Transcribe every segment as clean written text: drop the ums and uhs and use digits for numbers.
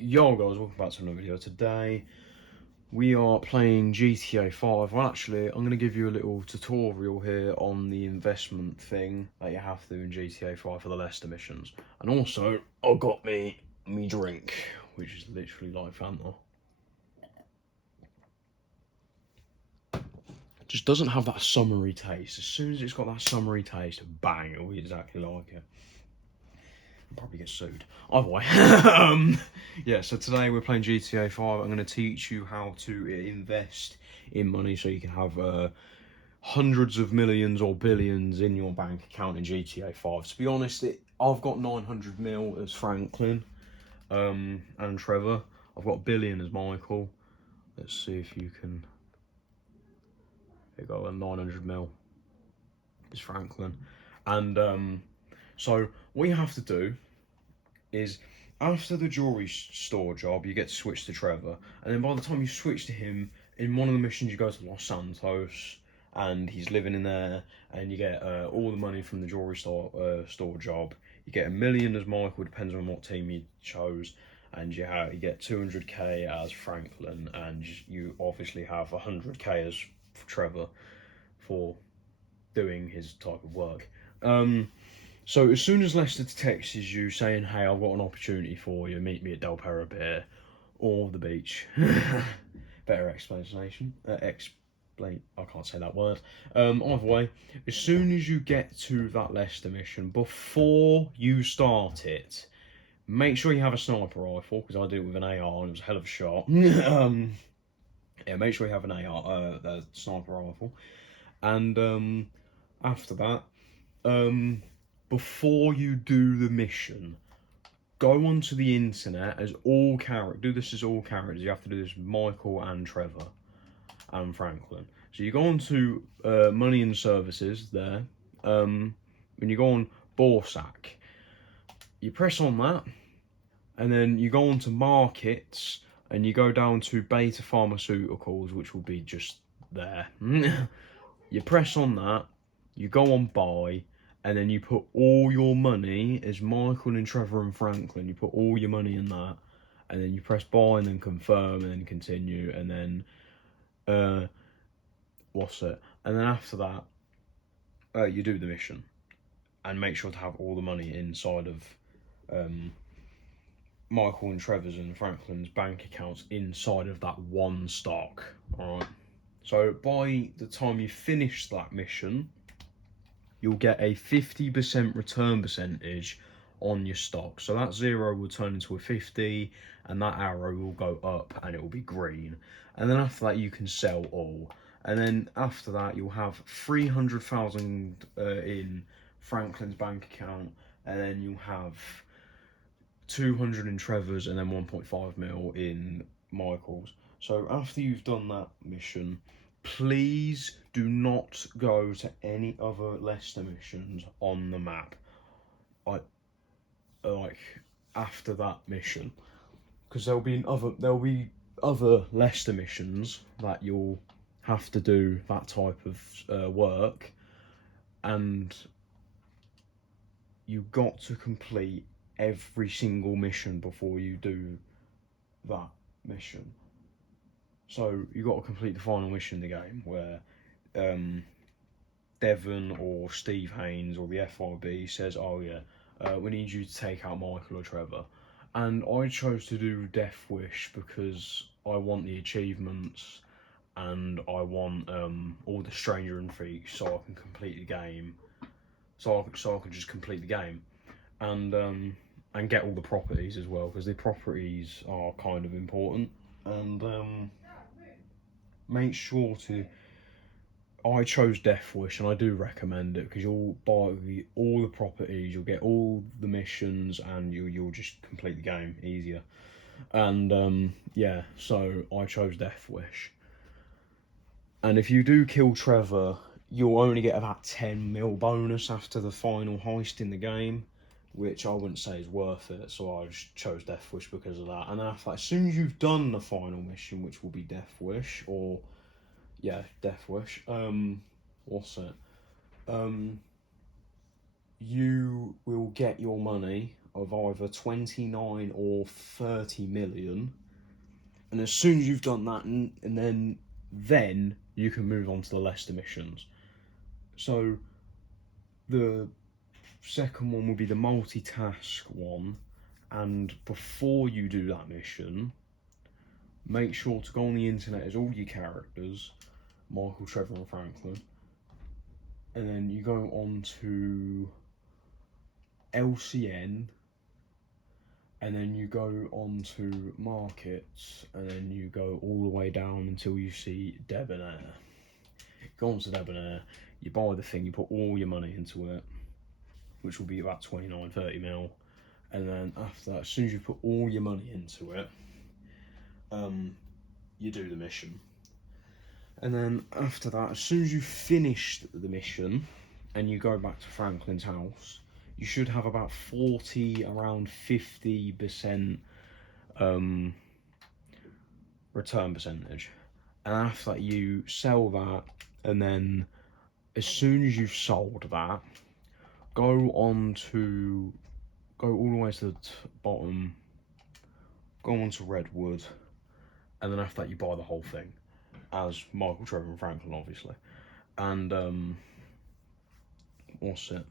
Yo guys, welcome back to another video. Today we are playing GTA 5. Well actually, I'm going to give you a little tutorial here on the investment thing that you have to do in GTA 5 for the Leicester missions. And also, I've got me drink, which is literally like Fanta. Just doesn't have that summery taste. As soon as it's got that summery taste, bang, it'll be exactly like it. Probably get sued. Either way. Yeah, so today we're playing GTA 5. I'm going to teach you how to invest in money so you can have hundreds of millions or billions in your bank account in GTA 5. To be honest, I've got 900 mil as Franklin and Trevor. I've got a billion as Michael. Let's see if you can... There you go, 900 mil is Franklin. And so what you have to do is after the jewelry store job, you get to switch to Trevor, and then by the time you switch to him, in one of the missions you go to Los Santos, and he's living in there, and you get all the money from the jewelry store job. You get 1 million as Michael, depends on what team you chose, and you get 200k as Franklin, and you obviously have 100k as Trevor for doing his type of work. So as soon as Leicester texts you saying, "Hey, I've got an opportunity for you. Meet me at Del Perro Pier or the beach." Better explanation. Explain. I can't say that word. Either way, as soon as you get to that Leicester mission, before you start it, make sure you have a sniper rifle, because I did it with an AR and it was a hell of a shot. Yeah, make sure you have an AR, a sniper rifle, and after that, before you do the mission, go onto the internet as all characters. Do this as all characters. You have to do this with Michael and Trevor and Franklin. So you go onto money and services there. When you go on Borsak, you press on that, and then you go on to markets, and you go down to Beta Pharmaceuticals, which will be just there. You press on that, you go on buy, and then you put all your money as Michael and Trevor and Franklin. You put all your money in that, and then you press buy and then confirm and then continue, and then and then after that, you do the mission, and make sure to have all the money inside of Michael and Trevor's and Franklin's bank accounts inside of that one stock. All right. So by the time you finish that mission, you'll get a 50% return percentage on your stock. So that 0 will turn into a 50, and that arrow will go up and it will be green. And then after that, you can sell all. And then after that, you'll have 300,000 in Franklin's bank account, and then you'll have 200 in Trevor's, and then 1.5 mil in Michael's. So after you've done that mission, please do not go to any other Leicester missions on the map. Like after that mission, because there'll be other Leicester missions that you'll have to do that type of work, and you've got to complete every single mission before you do that mission. So you got to complete the final mission in the game where Devon or Steve Haynes or the FIB says, "Oh yeah, we need you to take out Michael or Trevor." And I chose to do Death Wish because I want the achievements, and I want all the Stranger and Freaks, so I can complete the game. So I can just complete the game, and get all the properties as well, because the properties are kind of important. And make sure to... I chose Death Wish, and I do recommend it, because you'll buy all the properties, you'll get all the missions, and you'll just complete the game easier. And yeah, so I chose Death Wish. And if you do kill Trevor, you'll only get about 10 mil bonus after the final heist in the game, which I wouldn't say is worth it, so I just chose Death Wish because of that. And after, as soon as you've done the final mission, which will be Death Wish, or yeah, Death Wish, what's it? You will get your money of either 29 or 30 million. And as soon as you've done that, and then you can move on to the Leicester missions. So the second one will be the multitask one, and before you do that mission, make sure to go on the internet as all your characters, Michael, Trevor and Franklin, and then you go on to LCN, and then you go on to markets, and then you go all the way down until you see Debonair. Go on to Debonair, you buy the thing, you put all your money into it, which will be about 29-30 mil, and then after that, as soon as you put all your money into it, you do the mission. And then after that, as soon as you've finished the mission and you go back to Franklin's house, you should have about 40, around 50% return percentage. And after that, you sell that, and then as soon as you've sold that, go all the way to the bottom, go on to Redwood, and then after that you buy the whole thing as Michael, Trevor and Franklin, obviously. And what's it?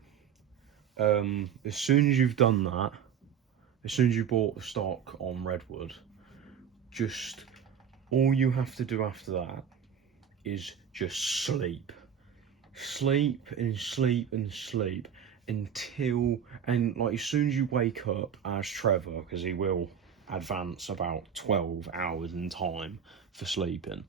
As soon as you've done that, as soon as you bought the stock on Redwood, just all you have to do after that is just sleep. Sleep and sleep and sleep until, and like as soon as you wake up as Trevor, because he will advance about 12 hours in time for sleeping,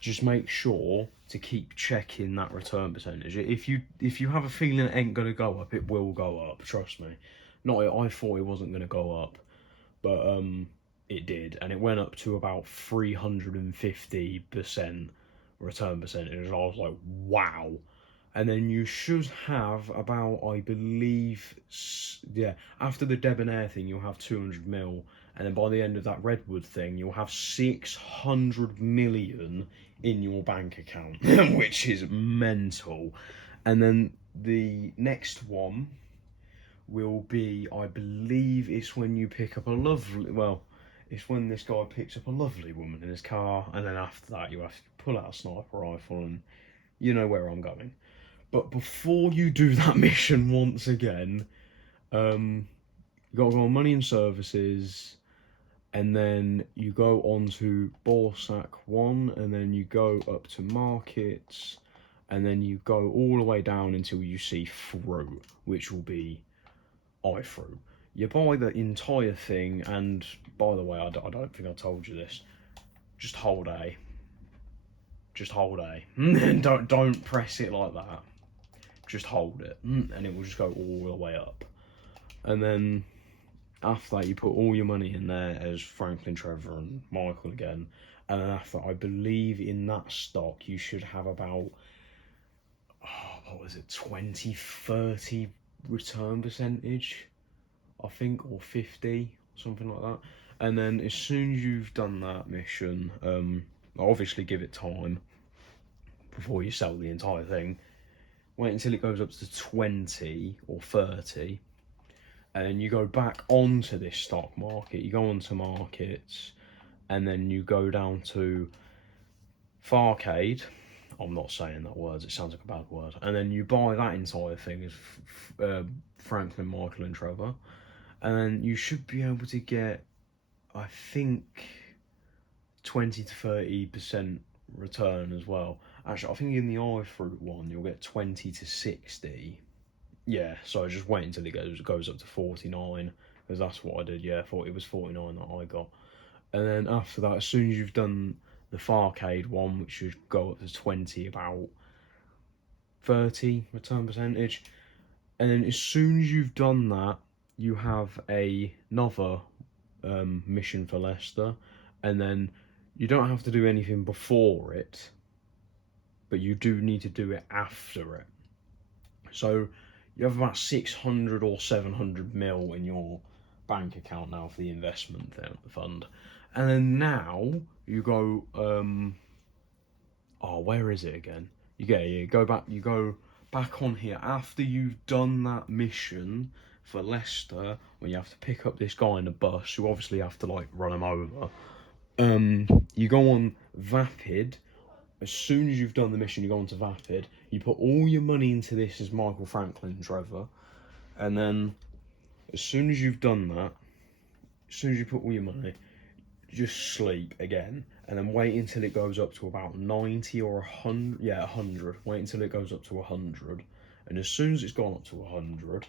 just make sure to keep checking that return percentage. If you have a feeling it ain't gonna go up, it will go up, trust me. I thought it wasn't gonna go up, but it did, and it went up to about 350% return percentage, and I was like, wow. And then you should have about, I believe, yeah, after the Debonair thing, you'll have 200 mil, and then by the end of that Redwood thing, you'll have 600 million in your bank account, which is mental. And then the next one will be, I believe it's when you pick up a lovely, well, it's when this guy picks up a lovely woman in his car, and then after that you have to pull out a sniper rifle, and you know where I'm going. But before you do that mission once again, you gotta go on money and services, and then you go on to Borsak 1, and then you go up to markets, and then you go all the way down until you see fruit, which will be iFruit. You buy the entire thing, and by the way, I don't think I told you this, just hold A. Just hold A. don't press it like that. Just hold it, and it will just go all the way up. And then after that, you put all your money in there as Franklin, Trevor and Michael again. And then after, I believe in that stock, you should have about, what was it, 20, 30 return percentage, I think, or 50, something like that. And then as soon as you've done that mission, obviously give it time before you sell the entire thing. Wait until it goes up to 20 or 30, and you go back onto this stock market. You go onto markets, and then you go down to Farcade. I'm not saying that word, it sounds like a bad word. And then you buy that entire thing as Franklin, Michael and Trevor. And then you should be able to get, I think, 20 to 30% return as well. Actually, I think in the iFruit one, you'll get 20 to 60. Yeah, so just wait until it goes up to 49, because that's what I did. Yeah, I thought it was 49 that I got. And then after that, as soon as you've done the Farcade one, which should go up to 20, about 30 return percentage. And then as soon as you've done that, you have another mission for Leicester, and then you don't have to do anything before it, but you do need to do it after it. So you have about 600 or 700 mil in your bank account now for the investment fund. And then now you go, where is it again? You go back on here after you've done that mission for Leicester, when you have to pick up this guy in the bus, you obviously have to like run him over. You go on Vapid. As soon as you've done the mission, you go on to Vapid. You put all your money into this as Michael Franklin Trevor, and then as soon as you've done that, as soon as you put all your money, just sleep again, and then wait until it goes up to about 90 or 100. Yeah, 100. Wait until it goes up to 100, and as soon as it's gone up to 100,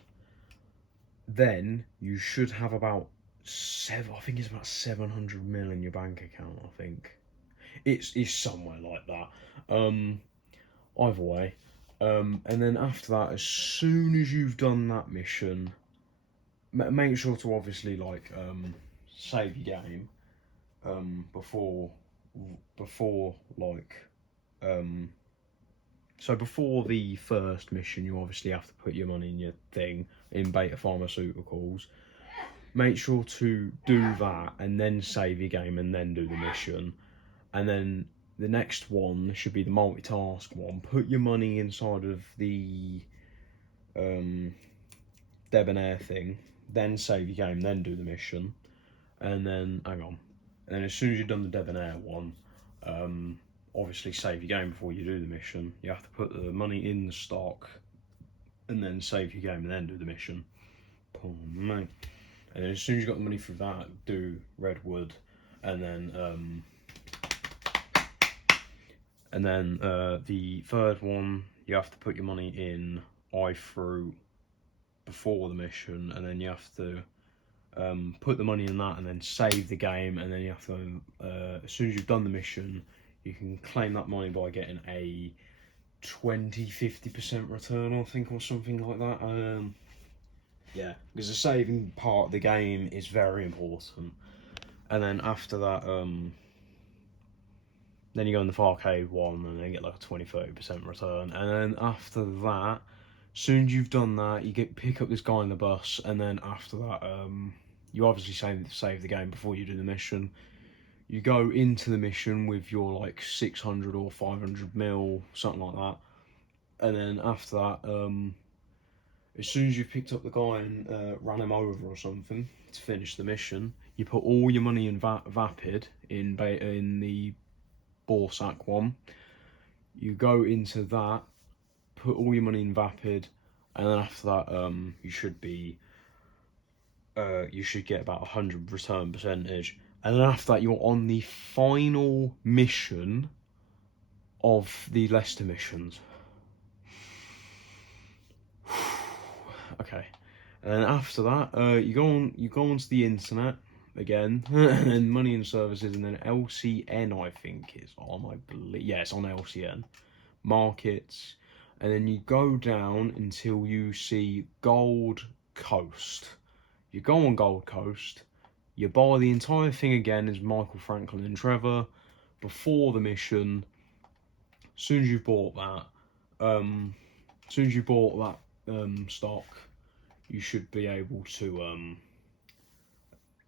then you should have about I think it's about 700 mil in your bank account. I think it's somewhere like that. Either way, and then after that, as soon as you've done that mission, make sure to obviously like save your game before like so before the first mission, you obviously have to put your money in your thing in Beta Pharmaceuticals. Make sure to do that and then save your game and then do the mission. And then the next one should be the multitask one. Put your money inside of the debonair thing, then save your game, then do the mission. And then, hang on. And then as soon as you've done the debonair one, obviously save your game before you do the mission. You have to put the money in the stock and then save your game and then do the mission. Oh, man. And then as soon as you've got the money for that, do Redwood, and then the third one, you have to put your money in iFruit before the mission, and then you have to put the money in that and then save the game, and then you have to as soon as you've done the mission, you can claim that money by getting a 20-50% return, I think, or something like that. Yeah, because the saving part of the game is very important. And then after that, then you go in the Farcade one and then get like a 20-30% return. And then after that, as soon as you've done that, you pick up this guy in the bus, and then after that, you obviously save the game before you do the mission. You go into the mission with your like 600 or 500 mil, something like that. And then after that, as soon as you've picked up the guy and ran him over or something to finish the mission, you put all your money in Vapid in the Borsak one. You go into that, put all your money in Vapid, and then after that, you should get about 100 return percentage. And then after that, you're on the final mission of the Leicester missions. Okay, and then after that, you go onto the internet again, and then money and services, and then LCN, I think is on. I believe, yeah, it's on LCN markets, and then you go down until you see Gold Coast. You go on Gold Coast, you buy the entire thing again as Michael Franklin and Trevor before the mission. As soon as you've bought that, stock, you should be able to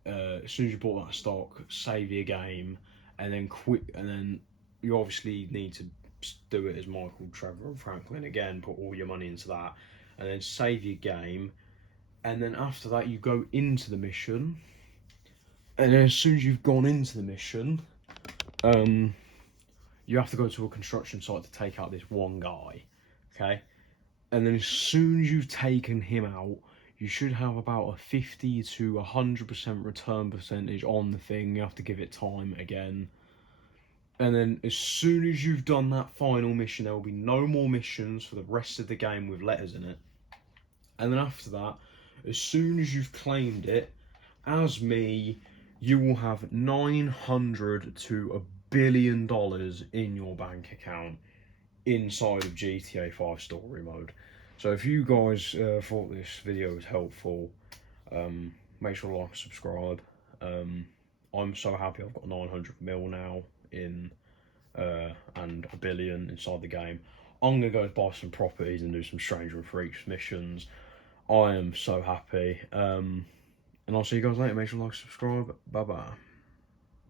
as soon as you bought that stock, save your game, and then quit. And then you obviously need to do it as Michael, Trevor, and Franklin again. Put all your money into that, and then save your game. And then after that, you go into the mission. And then as soon as you've gone into the mission, you have to go to a construction site to take out this one guy. Okay. And then as soon as you've taken him out, you should have about a 50 to 100% return percentage on the thing. You have to give it time again. And then as soon as you've done that final mission, there will be no more missions for the rest of the game with letters in it. And then after that, as soon as you've claimed it, as me, you will have 900 to $1 billion in your bank account inside of GTA 5 story mode. So if you guys thought this video was helpful, make sure to like and subscribe. I'm so happy I've got 900 mil now in and $1 billion inside the game. I'm gonna go buy some properties and do some Stranger and Freaks missions. I am so happy. And I'll see you guys later. Make sure to like and subscribe. Bye bye.